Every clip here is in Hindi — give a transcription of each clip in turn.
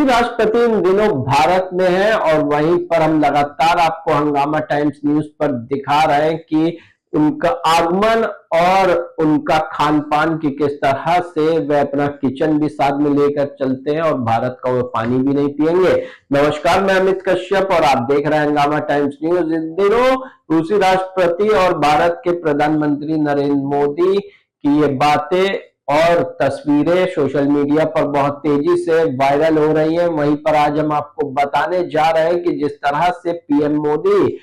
रूसी राष्ट्रपति इन दिनों भारत में हैं और वहीं पर हम लगातार आपको हंगामा टाइम्स न्यूज पर दिखा रहे हैं कि उनका आगमन और उनका खान पान की किस तरह से वह अपना किचन भी साथ में लेकर चलते हैं और भारत का वो पानी भी नहीं पिएंगे। नमस्कार, मैं अमित कश्यप और आप देख रहे हैं हंगामा टाइम्स न्यूज। इन दिनों रूसी राष्ट्रपति और भारत के प्रधानमंत्री नरेंद्र मोदी की ये बातें और तस्वीरें सोशल मीडिया पर बहुत तेजी से वायरल हो रही हैं। वहीं पर आज हम आपको बताने जा रहे हैं कि जिस तरह से पीएम मोदी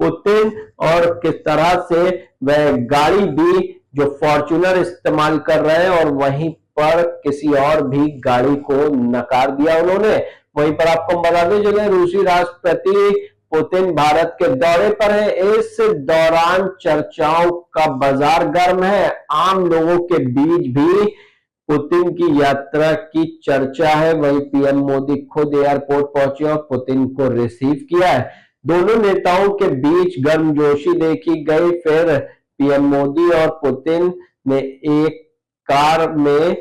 पुतिन और किस तरह से वह गाड़ी भी जो फॉर्च्यूनर इस्तेमाल कर रहे हैं और वहीं पर किसी और भी गाड़ी को नकार दिया उन्होंने। वहीं पर आपको बताते चले रूसी राष्ट्रपति पुतिन भारत के दौरे पर है। इस दौरान चर्चाओं का बाजार गर्म है। आम लोगों के बीच भी पुतिन की यात्रा की चर्चा है। वहीं पीएम मोदी खुद एयरपोर्ट पहुंचे और पुतिन को रिसीव किया है। दोनों नेताओं के बीच गर्मजोशी देखी गई। फिर पीएम मोदी और पुतिन ने एक कार में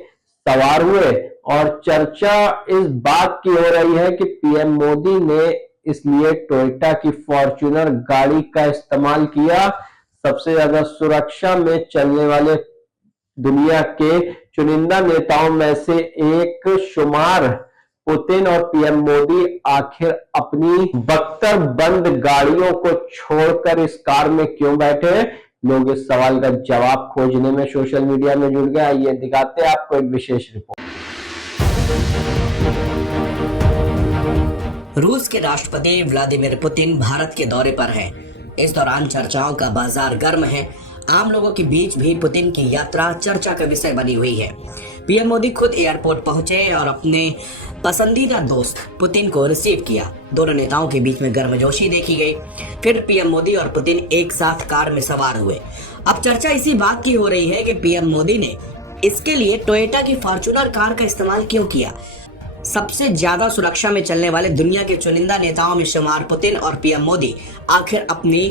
सवार हुए और चर्चा इस बात की हो रही है कि पीएम मोदी ने इसलिए टोयोटा की फॉर्च्यूनर गाड़ी का इस्तेमाल किया। सबसे ज्यादा सुरक्षा में चलने वाले दुनिया के चुनिंदा नेताओं में से एक शुमार पुतिन और पीएम मोदी आखिर अपनी बख्तर बंद गाड़ियों को छोड़कर इस कार में क्यों बैठे हैं? लोग इस सवाल का जवाब खोजने में सोशल मीडिया में जुड़ गए। आइए दिखाते हैं आपको एक विशेष रिपोर्ट। रूस के राष्ट्रपति व्लादिमीर पुतिन भारत के दौरे पर हैं। इस दौरान चर्चाओं का बाजार गर्म है। आम लोगों के बीच भी पुतिन की यात्रा चर्चा का विषय बनी हुई है। पीएम मोदी खुद एयरपोर्ट पहुंचे और अपने पसंदीदा दोस्त पुतिन को रिसीव किया। दोनों नेताओं के बीच में गर्मजोशी देखी गई। फिर पीएम मोदी और पुतिन एक साथ कार में सवार हुए। अब चर्चा इसी बात की हो रही है कि पीएम मोदी ने इसके लिए टोयोटा की फॉर्च्यूनर कार का इस्तेमाल क्यों किया। सबसे ज्यादा सुरक्षा में चलने वाले दुनिया के चुनिंदा नेताओं में शुमार पुतिन और पीएम मोदी आखिर अपनी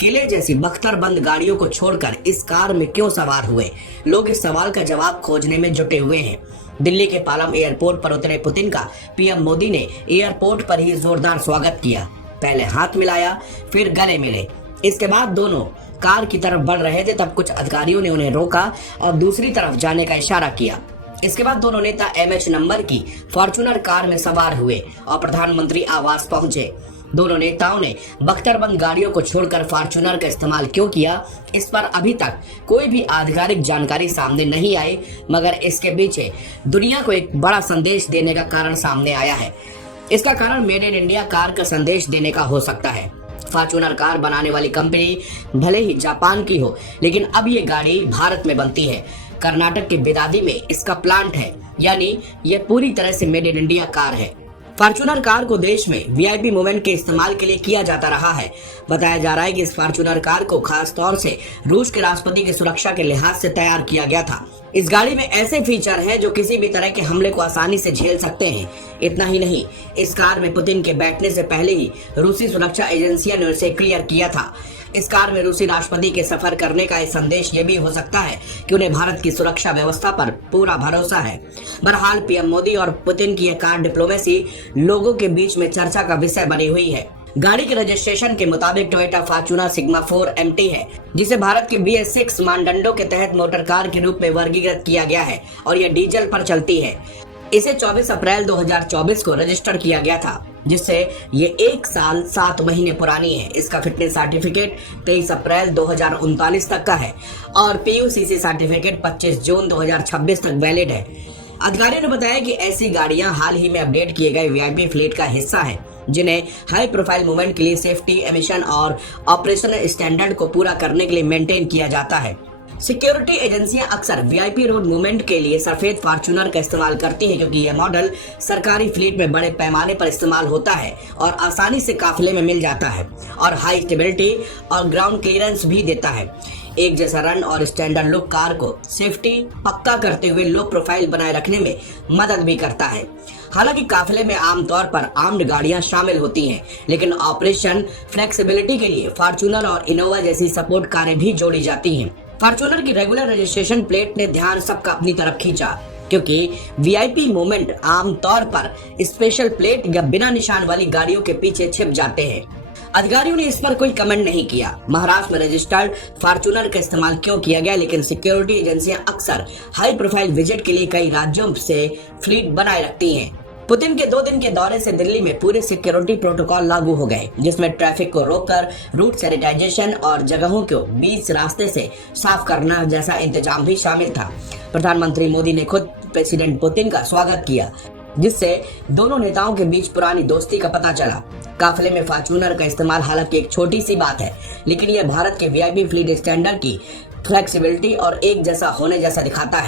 किले जैसी बख्तरबंद गाड़ियों को छोड़कर इस कार में क्यों सवार हुए? लोग इस सवाल का जवाब खोजने में जुटे हुए हैं। दिल्ली के पालम एयरपोर्ट पर उतरे पुतिन का पीएम मोदी ने एयरपोर्ट पर ही जोरदार स्वागत किया। पहले हाथ मिलाया, फिर गले मिले। इसके बाद दोनों कार की तरफ बढ़ रहे थे, तब कुछ अधिकारियों ने उन्हें रोका और दूसरी तरफ जाने का इशारा किया। इसके बाद दोनों नेता MH नंबर की फॉर्च्यूनर कार में सवार हुए और प्रधानमंत्री आवास पहुंचे। दोनों नेताओं ने बख्तरबंद गाड़ियों को छोड़कर फॉर्च्यूनर का इस्तेमाल क्यों किया, इस पर अभी तक कोई भी आधिकारिक जानकारी सामने नहीं आई, मगर इसके पीछे दुनिया को एक बड़ा संदेश देने का कारण सामने आया है। इसका कारण मेड इन इंडिया कार का संदेश देने का हो सकता है। फॉर्च्यूनर कार बनाने वाली कंपनी भले ही जापान की हो, लेकिन अब ये गाड़ी भारत में बनती है। कर्नाटक के बेदादी में इसका प्लांट है, यानी ये पूरी तरह से मेड इन इंडिया कार है। फॉर्च्यूनर कार को देश में VIP मूवमेंट के इस्तेमाल के लिए किया जाता रहा है। बताया जा रहा है कि इस फॉर्च्यूनर कार को खास तौर से रूस के राष्ट्रपति की सुरक्षा के लिहाज से तैयार किया गया था। इस गाड़ी में ऐसे फीचर हैं जो किसी भी तरह के हमले को आसानी से झेल सकते हैं। इतना ही नहीं, इस कार में पुतिन के बैठने से पहले ही रूसी सुरक्षा एजेंसियां ने उसे क्लियर किया था। इस कार में रूसी राष्ट्रपति के सफर करने का एक संदेश ये भी हो सकता है कि उन्हें भारत की सुरक्षा व्यवस्था पर पूरा भरोसा है। बहरहाल पीएम मोदी और पुतिन की यह कार डिप्लोमेसी लोगों के बीच में चर्चा का विषय बनी हुई है। गाड़ी के रजिस्ट्रेशन के मुताबिक टोयोटा फॉर्च्यूनर सिग्मा 4 MT है, जिसे भारत के BS6 मानदंडों के तहत मोटर कार के रूप में वर्गीकृत किया गया है और यह डीजल पर चलती है। इसे 24 अप्रैल 2024 को रजिस्टर किया गया था, जिससे ये 1 साल 7 महीने पुरानी है। इसका फिटनेस सर्टिफिकेट 23 अप्रैल 2039 तक का है और PUCC सर्टिफिकेट 25 जून 2026 तक वैलिड है। अधिकारियों ने बताया कि ऐसी गाड़ियां हाल ही में अपडेट किए गए VIP फ्लीट का हिस्सा है, जिन्हें हाई प्रोफाइल मूवमेंट के लिए सेफ्टी, एमिशन और ऑपरेशनल स्टैंडर्ड को पूरा करने के लिए मेंटेन किया जाता है। सिक्योरिटी एजेंसियां अक्सर VIP रोड मूवमेंट के लिए सफेद फॉर्च्यूनर का इस्तेमाल करती हैं, क्योंकि यह मॉडल सरकारी फ्लीट में बड़े पैमाने पर इस्तेमाल होता है और आसानी से काफिले में मिल जाता है और हाई स्टेबिलिटी और ग्राउंड क्लियरेंस भी देता है। एक जैसा रन और स्टैंडर्ड लुक कार को सेफ्टी पक्का करते हुए लो प्रोफाइल बनाए रखने में मदद भी करता है। हालांकि काफिले में आमतौर पर आर्म्ड गाड़ियां शामिल होती हैं, लेकिन ऑपरेशन फ्लेक्सिबिलिटी के लिए फॉर्च्यूनर और इनोवा जैसी सपोर्ट कारें भी जोड़ी जाती हैं। फॉर्च्यूनर की रेगुलर रजिस्ट्रेशन प्लेट ने ध्यान सबका अपनी तरफ खींचा। क्योंकि वीआईपी मोमेंट आमतौर पर स्पेशल प्लेट या बिना निशान वाली गाड़ियों के पीछे छिप जाते हैं। अधिकारियों ने इस पर कोई कमेंट नहीं किया। महाराष्ट्र में रजिस्टर्ड फॉर्च्यूनर का इस्तेमाल क्यों किया गया, लेकिन सिक्योरिटी एजेंसियां अक्सर हाई प्रोफाइल विजिट के लिए कई राज्यों से फ्लीट बनाए रखती हैं। पुतिन के 2 दिन के दौरे से दिल्ली में पूरे सिक्योरिटी प्रोटोकॉल लागू हो गए, जिसमें ट्रैफिक को रोककर रूट सैनिटाइजेशन और जगहों को बीच रास्ते से साफ करना जैसा इंतजाम भी शामिल था। प्रधानमंत्री मोदी ने खुद प्रेसिडेंट पुतिन का स्वागत किया, जिससे दोनों नेताओं के बीच पुरानी दोस्ती का पता चला। काफिले में फॉर्च्यूनर का इस्तेमाल हालांकि एक छोटी सी बात है, लेकिन यह भारत के वीआईपी फ्लीट स्टैंडर्ड की फ्लेक्सिबिलिटी और एक जैसा होने जैसा दिखाता है।